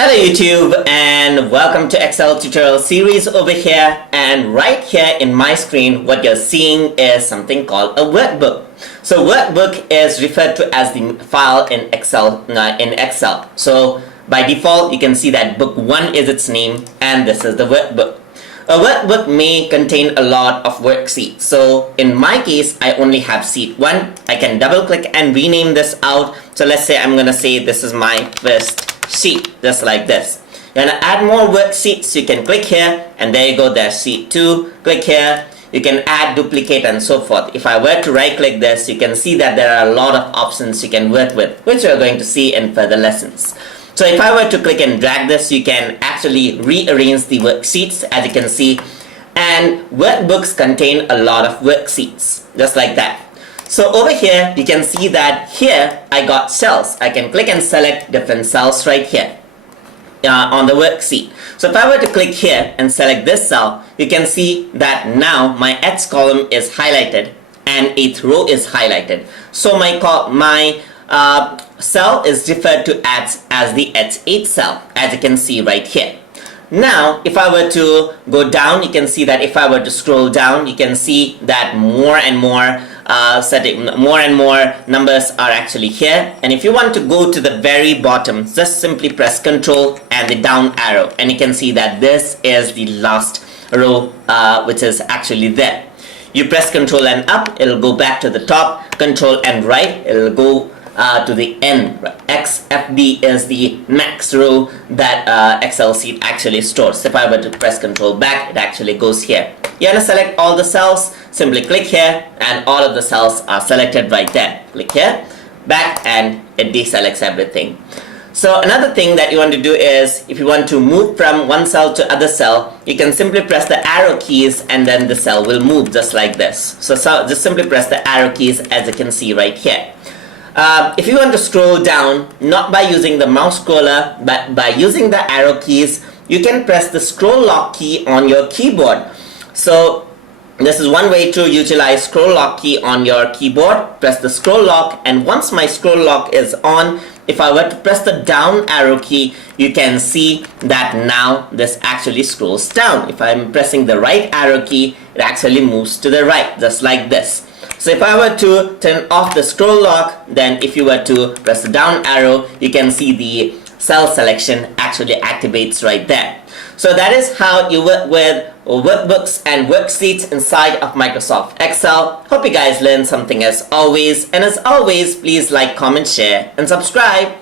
Hello YouTube and welcome to Excel tutorial series over here, and right here in my screen what you're seeing is something called a workbook. So workbook is referred to as the file in Excel. So by default you can see that book 1 is its name and this is the workbook. A workbook may contain a lot of worksheets. So in my case I only have sheet 1. I can double click and rename this out. So let's say I'm gonna say this is my first sheet, just like this. You want to add more worksheets, you can click here and there you go, there's sheet 2. Click here, you can add, duplicate and so forth. If I were to right click this, you can see that there are a lot of options you can work with, which we are going to see in further lessons. So if I were to click and drag this, you can actually rearrange the worksheets, as you can see, and workbooks contain a lot of worksheets, just like that. So over here you can see that here I got cells. I can click and select different cells right here on the worksheet. So if I were to click here and select this cell, you can see that now my H column is highlighted and 8th row is highlighted. So my cell is referred to as the H8 cell, as you can see right here. Now if I were to go down, you can see that if I were to scroll down, you can see that more and more numbers are actually here. And if you want to go to the very bottom, just simply press Ctrl and the down arrow and you can see that this is the last row which is actually there. You press Ctrl and up, it'll go back to the top. Ctrl and right, it'll go to the end. XFD is the max row that Excel sheet actually stores. If I were to press Ctrl back, it actually goes here. You want to select all the cells, simply click here and all of the cells are selected right there. Click here, back, and it deselects everything. So another thing that you want to do is, if you want to move from one cell to other cell, you can simply press the arrow keys and then the cell will move just like this. So just simply press the arrow keys, as you can see right here. If you want to scroll down, not by using the mouse scroller but by using the arrow keys, you can press the scroll lock key on your keyboard. So this is one way to utilize scroll lock key on your keyboard. Press the scroll lock, and once my scroll lock is on, if I were to press the down arrow key, you can see that now this actually scrolls down. If I'm pressing the right arrow key, it actually moves to the right, just like this. So if I were to turn off the scroll lock, then if you were to press the down arrow, you can see the cell selection actually activates right there. So that is how you work with workbooks and worksheets inside of Microsoft Excel. Hope you guys learned something as always, and as always, please like, comment, share and subscribe.